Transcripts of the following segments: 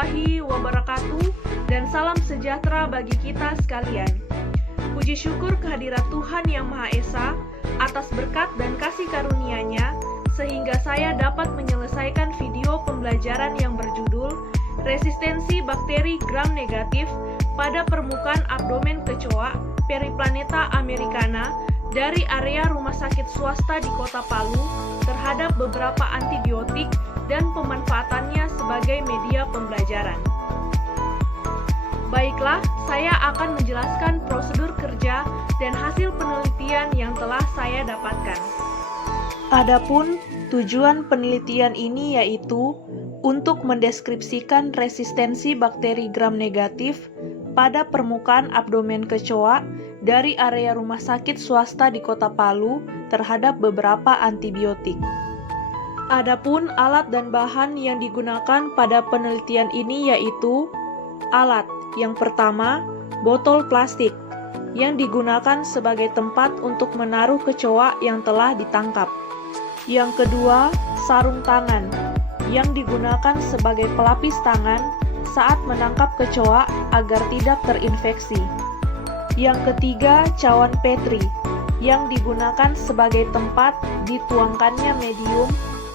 warahmatullahi wabarakatuh dan salam sejahtera bagi kita sekalian. Puji syukur kehadirat Tuhan Yang Maha Esa atas berkat dan kasih karunia-Nya sehingga saya dapat menyelesaikan video pembelajaran yang berjudul Resistensi Bakteri Gram-negatif pada permukaan abdomen kecoa Periplaneta americana dari area rumah sakit swasta di Kota Palu terhadap beberapa antibiotik dan pemanfaatannya sebagai media pembelajaran. Baiklah, saya akan menjelaskan prosedur kerja dan hasil penelitian yang telah saya dapatkan. Adapun tujuan penelitian ini yaitu untuk mendeskripsikan resistensi bakteri gram-negatif pada permukaan abdomen kecoa dari area rumah sakit swasta di Kota Palu terhadap beberapa antibiotik. Adapun alat dan bahan yang digunakan pada penelitian ini yaitu alat yang pertama, botol plastik yang digunakan sebagai tempat untuk menaruh kecoa yang telah ditangkap. Yang kedua, sarung tangan yang digunakan sebagai pelapis tangan saat menangkap kecoa agar tidak terinfeksi. Yang ketiga, cawan Petri yang digunakan sebagai tempat dituangkannya medium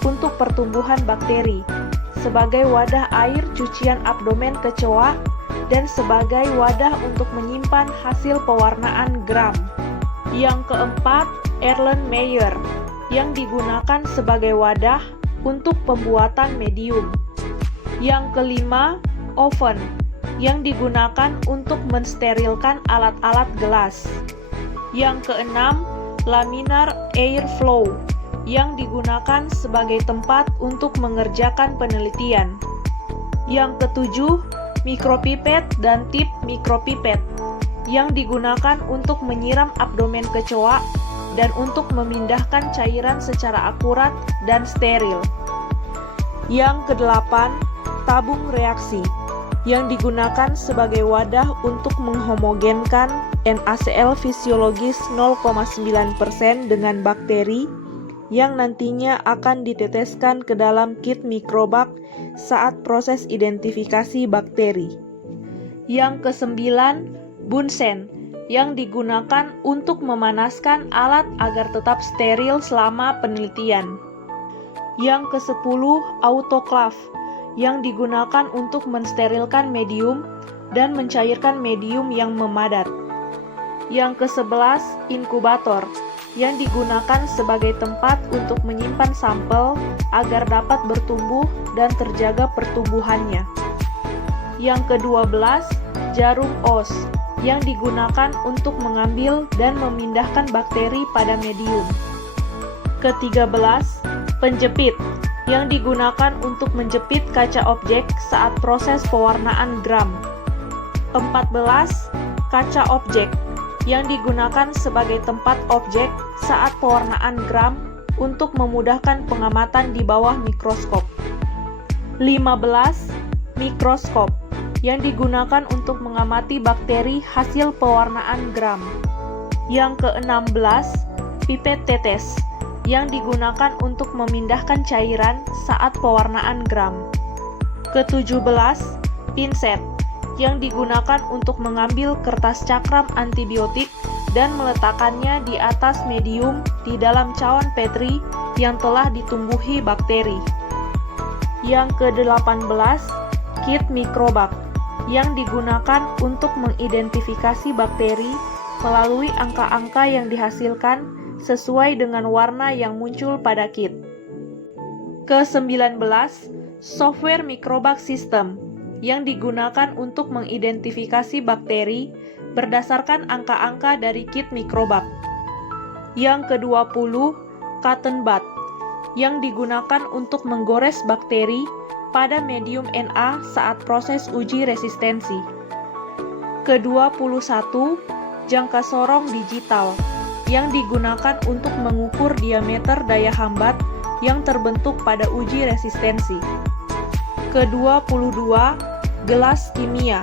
untuk pertumbuhan bakteri, sebagai wadah air cucian abdomen kecoa, dan sebagai wadah untuk menyimpan hasil pewarnaan gram. Yang keempat, Erlenmeyer yang digunakan sebagai wadah untuk pembuatan medium. Yang kelima, oven yang digunakan untuk mensterilkan alat-alat gelas. Yang keenam, laminar airflow yang digunakan sebagai tempat untuk mengerjakan penelitian. Yang ketujuh, mikropipet dan tip mikropipet yang digunakan untuk menyiram abdomen kecoa dan untuk memindahkan cairan secara akurat dan steril. Yang kedelapan, tabung reaksi yang digunakan sebagai wadah untuk menghomogenkan NaCl fisiologis 0,9% dengan bakteri yang nantinya akan diteteskan ke dalam kit mikrobak saat proses identifikasi bakteri. Yang kesembilan, bunsen yang digunakan untuk memanaskan alat agar tetap steril selama penelitian. Yang kesepuluh, autoklaf yang digunakan untuk mensterilkan medium dan mencairkan medium yang memadat. Yang kesebelas, inkubator yang digunakan sebagai tempat untuk menyimpan sampel agar dapat bertumbuh dan terjaga pertumbuhannya. Yang ke-12, jarum os yang digunakan untuk mengambil dan memindahkan bakteri pada medium. Ke-13, penjepit yang digunakan untuk menjepit kaca objek saat proses pewarnaan gram. 14, kaca objek yang digunakan sebagai tempat objek saat pewarnaan gram untuk memudahkan pengamatan di bawah mikroskop. 15, mikroskop yang digunakan untuk mengamati bakteri hasil pewarnaan gram. Yang ke-16, pipet tetes yang digunakan untuk memindahkan cairan saat pewarnaan gram. Ke-17, pinset yang digunakan untuk mengambil kertas cakram antibiotik dan meletakkannya di atas medium di dalam cawan Petri yang telah ditumbuhi bakteri. Yang ke-18, kit mikrobak yang digunakan untuk mengidentifikasi bakteri melalui angka-angka yang dihasilkan sesuai dengan warna yang muncul pada kit. Ke-19, software mikrobak system yang digunakan untuk mengidentifikasi bakteri berdasarkan angka-angka dari kit mikrobak. Yang ke-20, cotton bud yang digunakan untuk menggores bakteri pada medium Na saat proses uji resistensi. Ke-21, jangka sorong digital yang digunakan untuk mengukur diameter daya hambat yang terbentuk pada uji resistensi. Ke-22, gelas kimia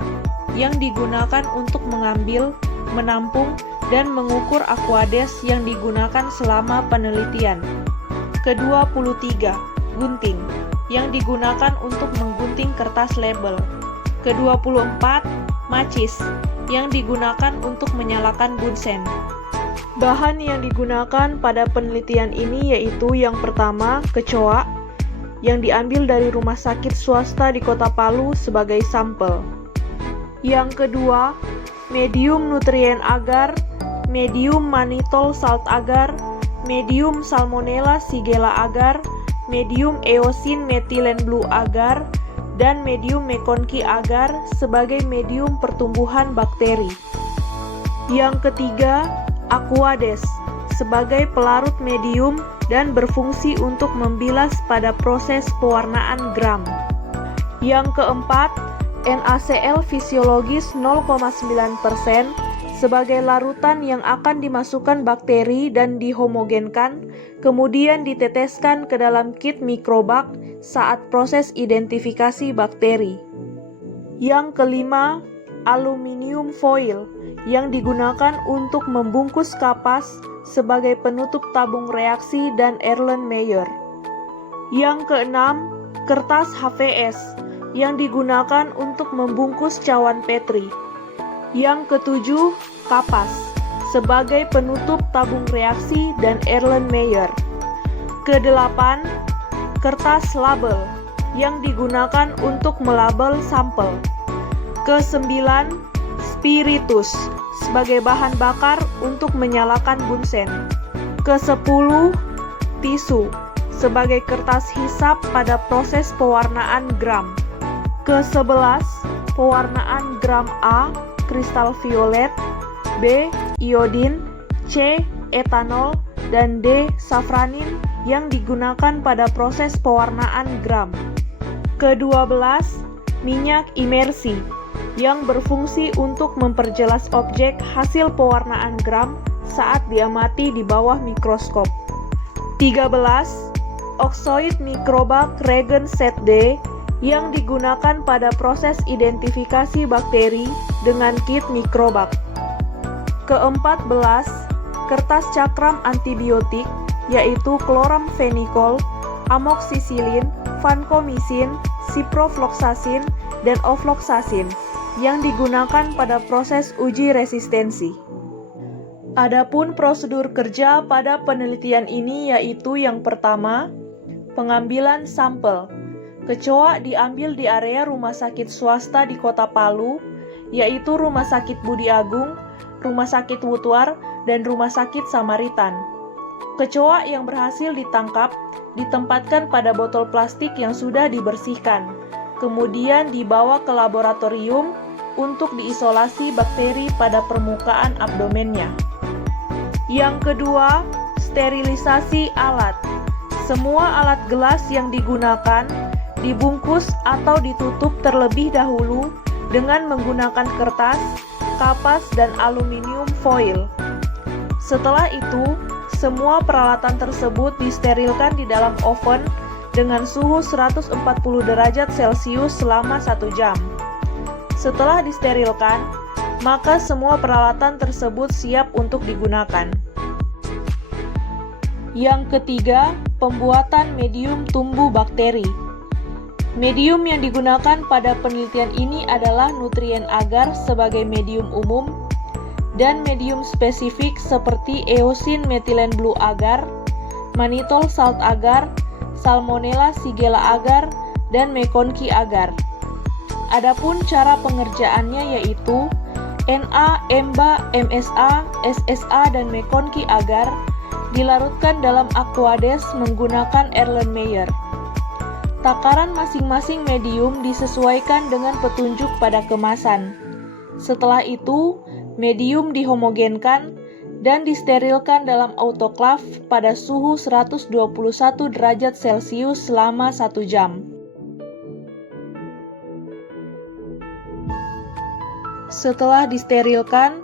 yang digunakan untuk mengambil, menampung, dan mengukur aquades yang digunakan selama penelitian. Ke-23, gunting yang digunakan untuk menggunting pembating kertas label. Ke-24, macis, yang digunakan untuk menyalakan bunsen. Bahan yang digunakan pada penelitian ini yaitu yang pertama, kecoa, yang diambil dari rumah sakit swasta di Kota Palu sebagai sampel. Yang kedua, medium nutrien agar, medium mannitol salt agar, medium salmonella shigella agar, medium eosin metilen blue agar, dan medium McConkey agar sebagai medium pertumbuhan bakteri. Yang ketiga, Aquades sebagai pelarut medium dan berfungsi untuk membilas pada proses pewarnaan gram. Yang keempat, NaCl fisiologis 0,9% sebagai larutan yang akan dimasukkan bakteri dan dihomogenkan, kemudian diteteskan ke dalam kit mikrobak saat proses identifikasi bakteri. Yang kelima, aluminium foil yang digunakan untuk membungkus kapas sebagai penutup tabung reaksi dan Erlenmeyer. Yang keenam, kertas HVS yang digunakan untuk membungkus cawan Petri. Yang ketujuh, kapas sebagai penutup tabung reaksi dan Erlenmeyer. Kedelapan, kertas label yang digunakan untuk melabel sampel. Kesembilan, spiritus sebagai bahan bakar untuk menyalakan bunsen. Kesepuluh, tisu sebagai kertas hisap pada proses pewarnaan gram. Kesebelas, pewarnaan gram A, kristal violet, B, iodin, C, etanol, dan D, safranin yang digunakan pada proses pewarnaan gram. Ke-12, minyak imersi yang berfungsi untuk memperjelas objek hasil pewarnaan gram saat diamati di bawah mikroskop. 13, oksoid mikrobak reagent set D yang digunakan pada proses identifikasi bakteri dengan kit mikrobak. Ke-14, kertas cakram antibiotik yaitu kloramfenikol, amoksisilin, vancomycin, ciprofloxacin, dan ofloxacin yang digunakan pada proses uji resistensi. Adapun prosedur kerja pada penelitian ini yaitu yang pertama, pengambilan sampel. Kecoa diambil di area rumah sakit swasta di Kota Palu, yaitu Rumah Sakit Budi Agung, Rumah Sakit Wutwar, dan Rumah Sakit Samaritan. Kecoa yang berhasil ditangkap ditempatkan pada botol plastik yang sudah dibersihkan, kemudian dibawa ke laboratorium untuk diisolasi bakteri pada permukaan abdomennya. Yang kedua, sterilisasi alat. Semua alat gelas yang digunakan dibungkus atau ditutup terlebih dahulu dengan menggunakan kertas, kapas, dan aluminium foil. Setelah itu, semua peralatan tersebut disterilkan di dalam oven dengan suhu 140 derajat Celcius selama 1 jam. Setelah disterilkan, maka semua peralatan tersebut siap untuk digunakan. Yang ketiga, pembuatan medium tumbuh bakteri. Medium yang digunakan pada penelitian ini adalah nutrien agar sebagai medium umum dan medium spesifik seperti eosin metilen blue agar, mannitol salt agar, salmonella shigella agar, dan McConkey agar. Adapun cara pengerjaannya yaitu Na, Emba, MSA, SSA, dan McConkey agar dilarutkan dalam Aquades menggunakan Erlenmeyer. Takaran masing-masing medium disesuaikan dengan petunjuk pada kemasan. Setelah itu, medium dihomogenkan dan disterilkan dalam autoklav pada suhu 121 derajat Celcius selama 1 jam. Setelah disterilkan,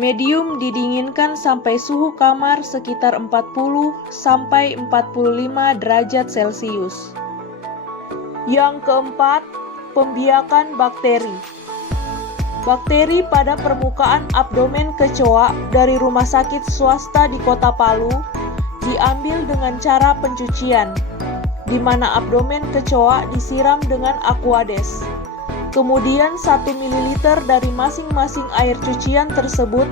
medium didinginkan sampai suhu kamar sekitar 40-45 derajat Celcius. Yang keempat, pembiakan bakteri. Bakteri pada permukaan abdomen kecoa dari rumah sakit swasta di Kota Palu diambil dengan cara pencucian. di mana abdomen kecoa disiram dengan Aquades. Kemudian 1 ml dari masing-masing air cucian tersebut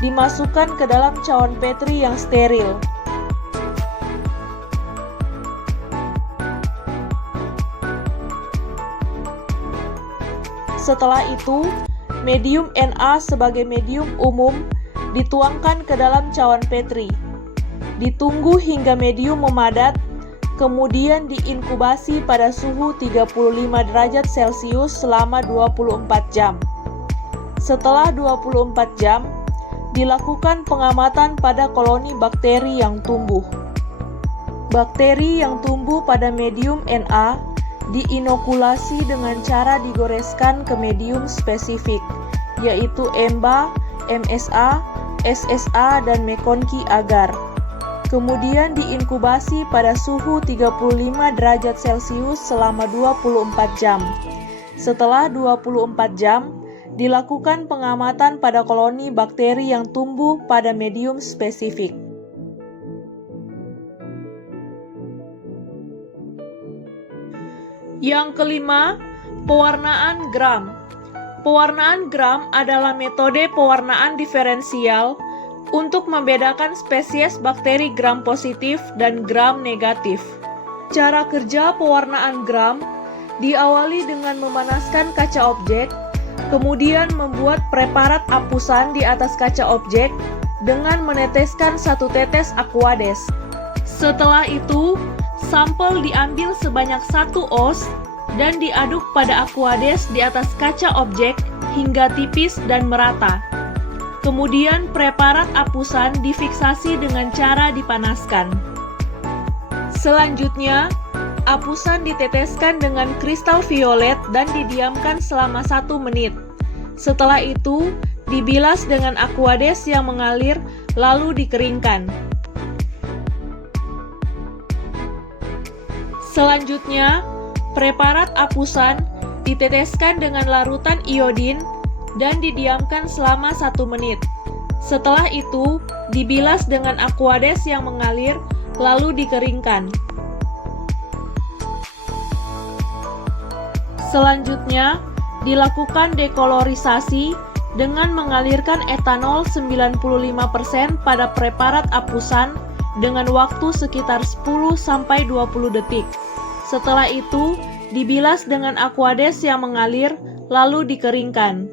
dimasukkan ke dalam cawan Petri yang steril. Setelah itu, medium Na sebagai medium umum dituangkan ke dalam cawan Petri. Ditunggu hingga medium memadat, kemudian diinkubasi pada suhu 35 derajat Celcius selama 24 jam. Setelah 24 jam, dilakukan pengamatan pada koloni bakteri yang tumbuh. Bakteri yang tumbuh pada medium Na diinokulasi dengan cara digoreskan ke medium spesifik, yaitu EMBA, MSA, SSA, dan Mekongki agar. Kemudian diinkubasi pada suhu 35 derajat Celcius selama 24 jam. Setelah 24 jam, dilakukan pengamatan pada koloni bakteri yang tumbuh pada medium spesifik. Yang kelima, pewarnaan Gram. Pewarnaan Gram adalah metode pewarnaan diferensial untuk membedakan spesies bakteri Gram positif dan Gram negatif. Cara kerja pewarnaan Gram diawali dengan memanaskan kaca objek, kemudian membuat preparat apusan di atas kaca objek dengan meneteskan 1 tetes Aquades. Setelah itu, sampel diambil sebanyak 1 oz dan diaduk pada Aquades di atas kaca objek hingga tipis dan merata. Kemudian preparat apusan difiksasi dengan cara dipanaskan. Selanjutnya, apusan diteteskan dengan kristal violet dan didiamkan selama 1 menit. Setelah itu, dibilas dengan Aquades yang mengalir lalu dikeringkan. Selanjutnya, preparat apusan diteteskan dengan larutan iodin dan didiamkan selama 1 menit. Setelah itu, dibilas dengan Aquades yang mengalir lalu dikeringkan. Selanjutnya, dilakukan dekolorisasi dengan mengalirkan etanol 95% pada preparat apusan dengan waktu sekitar 10-20 detik. Setelah itu, dibilas dengan Aquades yang mengalir, lalu dikeringkan.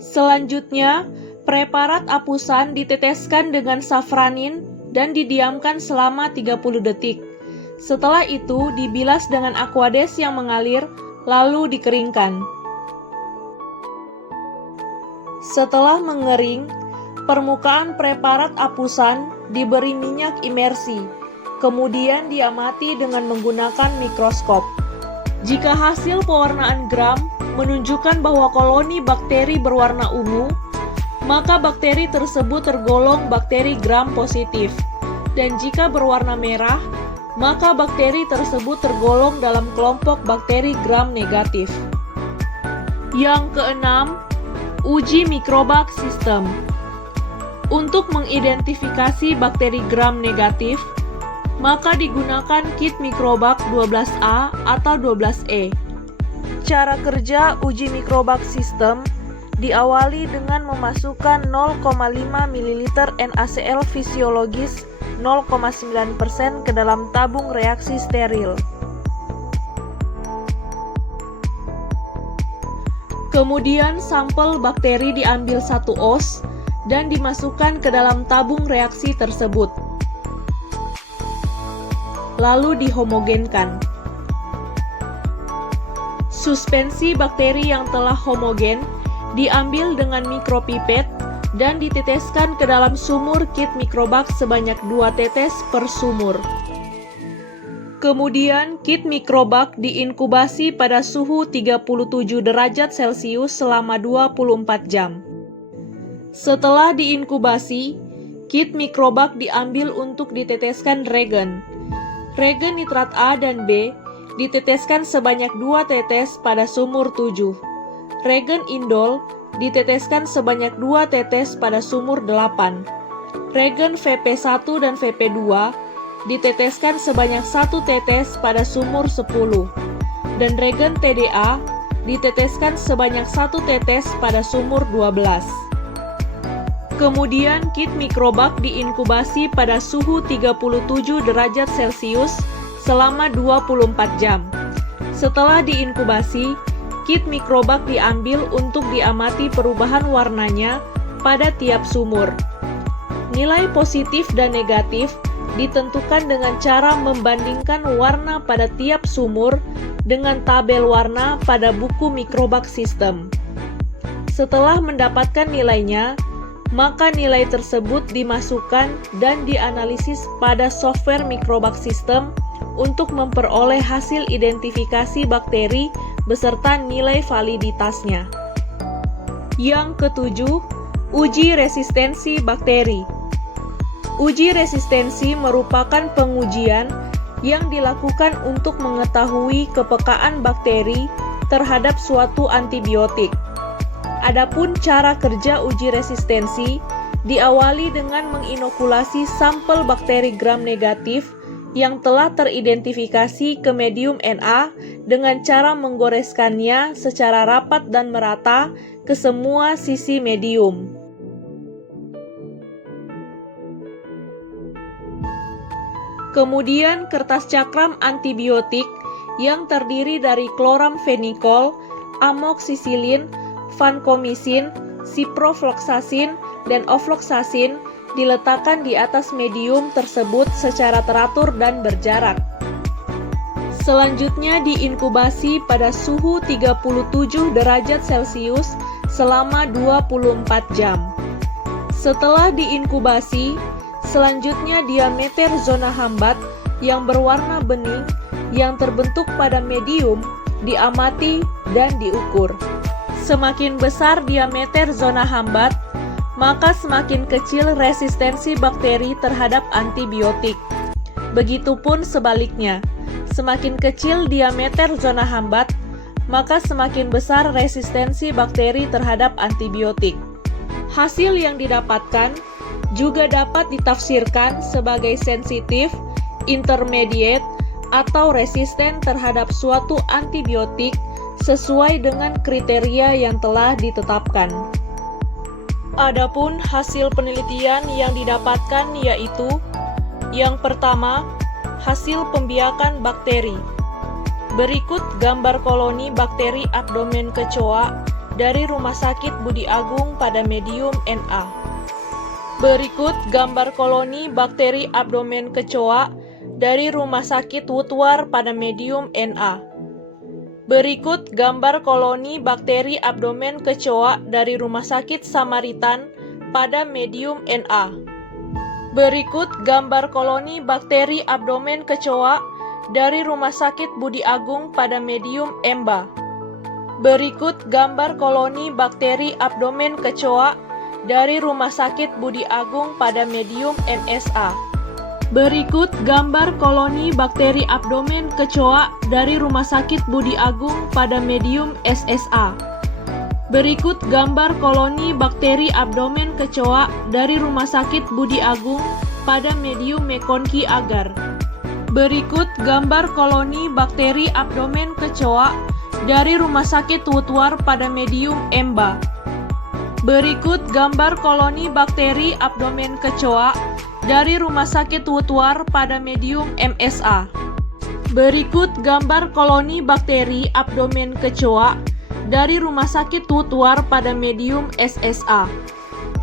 Selanjutnya, preparat apusan diteteskan dengan safranin dan didiamkan selama 30 detik. Setelah itu, dibilas dengan Aquades yang mengalir, lalu dikeringkan. Setelah mengering, permukaan preparat apusan diberi minyak imersi, kemudian diamati dengan menggunakan mikroskop. Jika hasil pewarnaan Gram menunjukkan bahwa koloni bakteri berwarna ungu, maka bakteri tersebut tergolong bakteri Gram positif. Dan jika berwarna merah, maka bakteri tersebut tergolong dalam kelompok bakteri Gram negatif. Yang keenam, uji mikrobak sistem. Untuk mengidentifikasi bakteri Gram negatif, maka digunakan kit mikrobak 12A atau 12E. Cara kerja uji mikrobak sistem diawali dengan memasukkan 0,5 ml NaCl fisiologis 0,9% ke dalam tabung reaksi steril. Kemudian sampel bakteri diambil 1 oz dan dimasukkan ke dalam tabung reaksi tersebut. Lalu dihomogenkan. Suspensi bakteri yang telah homogen diambil dengan mikropipet dan diteteskan ke dalam sumur kit mikrobak sebanyak 2 tetes per sumur. Kemudian kit mikrobak diinkubasi pada suhu 37 derajat Celcius selama 24 jam. Setelah diinkubasi, kit mikrobak diambil untuk diteteskan regen. Regen nitrat A dan B diteteskan sebanyak 2 tetes pada sumur 7. Regen indol diteteskan sebanyak 2 tetes pada sumur 8. Regen VP1 dan VP2 diteteskan sebanyak 1 tetes pada sumur 10, dan regen TDA diteteskan sebanyak 1 tetes pada sumur 12. Kemudian kit mikrobak diinkubasi pada suhu 37 derajat Celcius selama 24 jam. Setelah diinkubasi, kit mikrobak diambil untuk diamati perubahan warnanya pada tiap sumur. Nilai positif dan negatif ditentukan dengan cara membandingkan warna pada tiap sumur dengan tabel warna pada buku mikrobak sistem. Setelah mendapatkan nilainya, maka nilai tersebut dimasukkan dan dianalisis pada software mikrobak sistem untuk memperoleh hasil identifikasi bakteri beserta nilai validitasnya. Yang ketujuh, uji resistensi bakteri. Uji resistensi merupakan pengujian yang dilakukan untuk mengetahui kepekaan bakteri terhadap suatu antibiotik. Adapun cara kerja uji resistensi diawali dengan menginokulasi sampel bakteri gram negatif yang telah teridentifikasi ke medium Na dengan cara menggoreskannya secara rapat dan merata ke semua sisi medium. Kemudian kertas cakram antibiotik yang terdiri dari kloramfenikol, amoksisilin, vancomycin, ciprofloxacin, dan ofloxacin diletakkan di atas medium tersebut secara teratur dan berjarak. Selanjutnya diinkubasi pada suhu 37 derajat Celcius selama 24 jam. Setelah diinkubasi, selanjutnya diameter zona hambat yang berwarna bening yang terbentuk pada medium diamati dan diukur. Semakin besar diameter zona hambat, maka semakin kecil resistensi bakteri terhadap antibiotik. Begitupun sebaliknya, semakin kecil diameter zona hambat, maka semakin besar resistensi bakteri terhadap antibiotik. Hasil yang didapatkan juga dapat ditafsirkan sebagai sensitif, intermediate, atau resisten terhadap suatu antibiotik sesuai dengan kriteria yang telah ditetapkan. Adapun hasil penelitian yang didapatkan yaitu: yang pertama, hasil pembiakan bakteri. Berikut gambar koloni bakteri abdomen kecoa dari Rumah Sakit Budi Agung pada medium Na. Berikut gambar koloni bakteri abdomen kecoa dari Rumah Sakit Woodward pada medium Na. Berikut gambar koloni bakteri abdomen kecoa dari Rumah Sakit Samaritan pada medium Na. Berikut gambar koloni bakteri abdomen kecoa dari Rumah Sakit Budi Agung pada medium Emba. Berikut gambar koloni bakteri abdomen kecoa dari Rumah Sakit Budi Agung pada medium MSA. Berikut gambar koloni bakteri abdomen kecoa dari Rumah Sakit Budi Agung pada medium SSA. Berikut gambar koloni bakteri abdomen kecoa dari Rumah Sakit Budi Agung pada medium McConkey agar. Berikut gambar koloni bakteri abdomen kecoa dari Rumah Sakit Woodward pada medium Emba. Berikut gambar koloni bakteri abdomen kecoa dari Rumah Sakit Woodward pada medium MSA. Berikut gambar koloni bakteri abdomen kecoa dari Rumah Sakit Woodward pada medium SSA.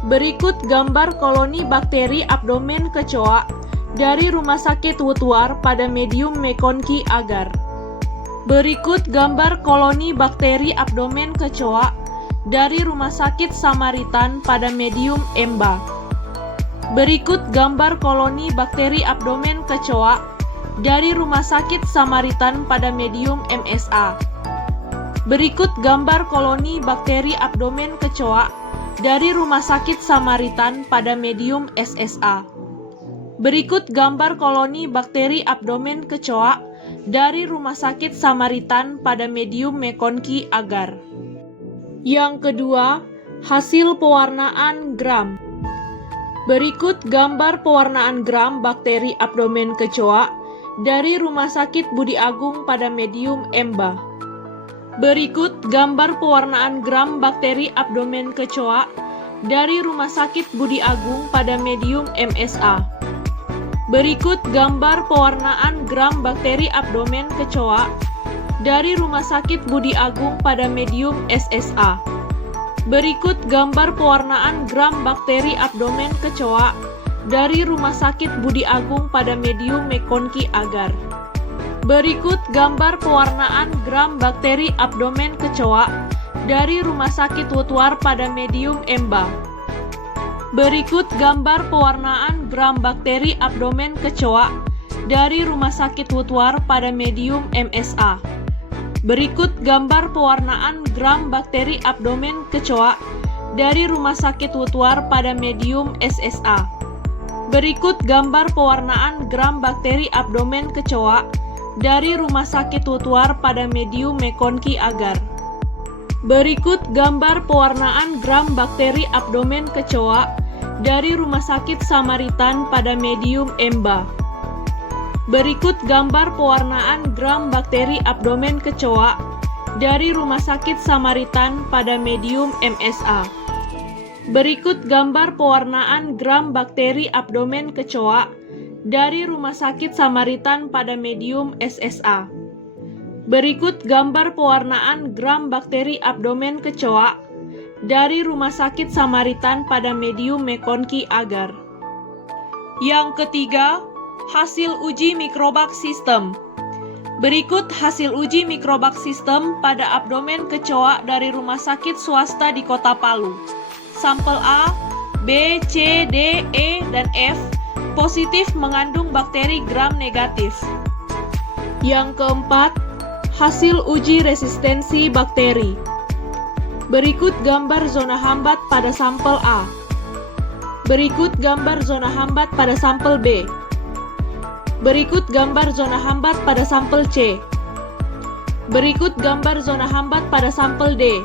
Berikut gambar koloni bakteri abdomen kecoa dari Rumah Sakit Woodward pada medium McConkey agar. Berikut gambar koloni bakteri abdomen kecoa dari Rumah Sakit Samaritan pada medium Emba. Berikut gambar koloni bakteri abdomen kecoa dari Rumah Sakit Samaritan pada medium MSA. Berikut gambar koloni bakteri abdomen kecoa dari Rumah Sakit Samaritan pada medium SSA. Berikut gambar koloni bakteri abdomen kecoa dari Rumah Sakit Samaritan pada medium McConkey agar. Yang kedua, hasil pewarnaan gram. Berikut gambar pewarnaan gram bakteri abdomen kecoa dari Rumah Sakit Budi Agung pada medium EMBA. Berikut gambar pewarnaan gram bakteri abdomen kecoa dari Rumah Sakit Budi Agung pada medium MSA. Berikut gambar pewarnaan gram bakteri abdomen kecoa dari Rumah Sakit Budi Agung pada medium SSA. Berikut gambar pewarnaan gram bakteri abdomen kecoa dari Rumah Sakit Budi Agung pada medium McConkey agar. Berikut gambar pewarnaan gram bakteri abdomen kecoa dari Rumah Sakit Woodward pada medium EMBA. Berikut gambar pewarnaan gram bakteri abdomen kecoa dari Rumah Sakit Woodward pada medium MSA. Berikut gambar pewarnaan gram bakteri abdomen kecoa dari Rumah Sakit Woodward pada medium SSA. Berikut gambar pewarnaan gram bakteri abdomen kecoa dari Rumah Sakit Woodward pada medium McConkey agar. Berikut gambar pewarnaan gram bakteri abdomen kecoa dari Rumah Sakit Samaritan pada medium EMBA. Berikut gambar pewarnaan gram bakteri abdomen kecoa dari Rumah Sakit Samaritan pada medium MSA. Berikut gambar pewarnaan gram bakteri abdomen kecoa dari Rumah Sakit Samaritan pada medium SSA. Berikut gambar pewarnaan gram bakteri abdomen kecoa dari Rumah Sakit Samaritan pada medium McConkey agar. Yang ketiga, hasil uji mikrobak sistem. Berikut hasil uji mikrobak sistem pada abdomen kecoa dari rumah sakit swasta di Kota Palu. Sampel A, B, C, D, E, dan F positif mengandung bakteri gram negatif. Yang keempat, hasil uji resistensi bakteri. Berikut gambar zona hambat pada sampel A. Berikut gambar zona hambat pada sampel B. Berikut gambar zona hambat pada sampel C. Berikut gambar zona hambat pada sampel D.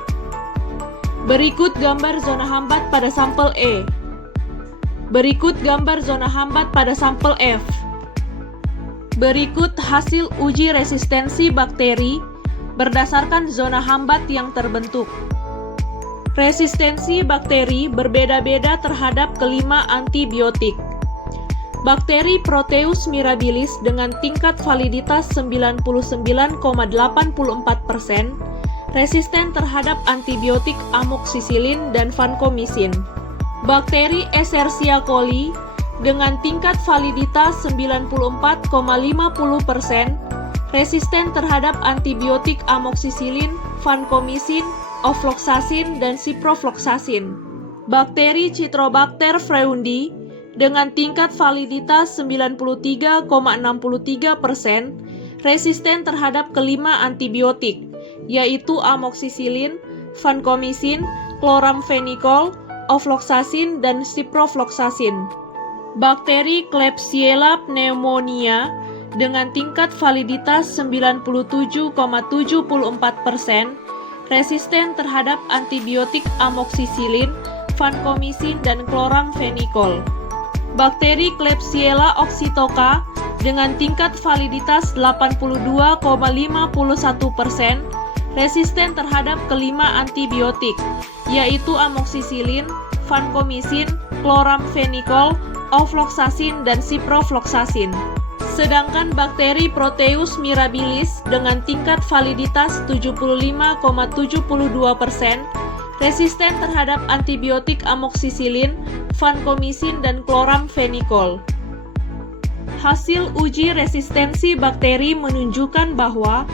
Berikut gambar zona hambat pada sampel E. Berikut gambar zona hambat pada sampel F. Berikut hasil uji resistensi bakteri berdasarkan zona hambat yang terbentuk. Resistensi bakteri berbeda-beda terhadap kelima antibiotik. Bakteri Proteus mirabilis dengan tingkat validitas 99,84% resisten terhadap antibiotik amoksisilin dan vancomycin. Bakteri Escherichia coli dengan tingkat validitas 94,50% resisten terhadap antibiotik amoksisilin, vancomycin, ofloxacin, dan ciprofloxacin. Bakteri Citrobacter freundi dengan tingkat validitas 93,63% resisten terhadap kelima antibiotik, yaitu amoksisilin, vancomycin, chloramphenicol, ofloxacin, dan ciprofloxacin. Bakteri Klebsiella pneumonia dengan tingkat validitas 97,74% resisten terhadap antibiotik amoksisilin, vancomycin, dan chloramphenicol. Bakteri Klebsiella oxytoca dengan tingkat validitas 82,51% resisten terhadap kelima antibiotik, yaitu amoksisilin, vancomycin, chloramphenicol, ofloxacin, dan ciprofloxacin. Sedangkan bakteri Proteus mirabilis dengan tingkat validitas 75,72% resisten terhadap antibiotik amoksisilin, vancomycin, dan chloramphenicol. Hasil uji resistensi bakteri menunjukkan bahwa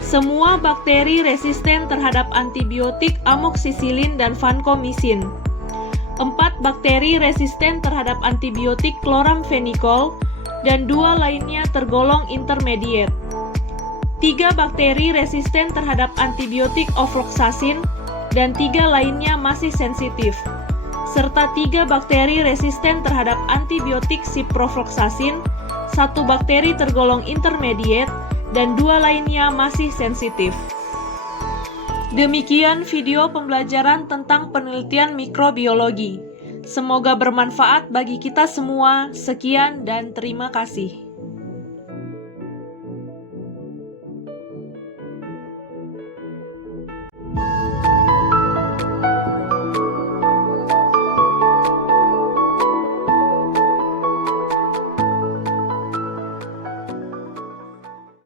semua bakteri resisten terhadap antibiotik amoksisilin dan vancomycin. 4 bakteri resisten terhadap antibiotik chloramphenicol dan 2 lainnya tergolong intermediate. 3 bakteri resisten terhadap antibiotik ofloxacin dan 3 lainnya masih sensitif, serta 3 bakteri resisten terhadap antibiotik ciprofloxacin, 1 bakteri tergolong intermediate, dan 2 lainnya masih sensitif. Demikian video pembelajaran tentang penelitian mikrobiologi. Semoga bermanfaat bagi kita semua. Sekian dan terima kasih.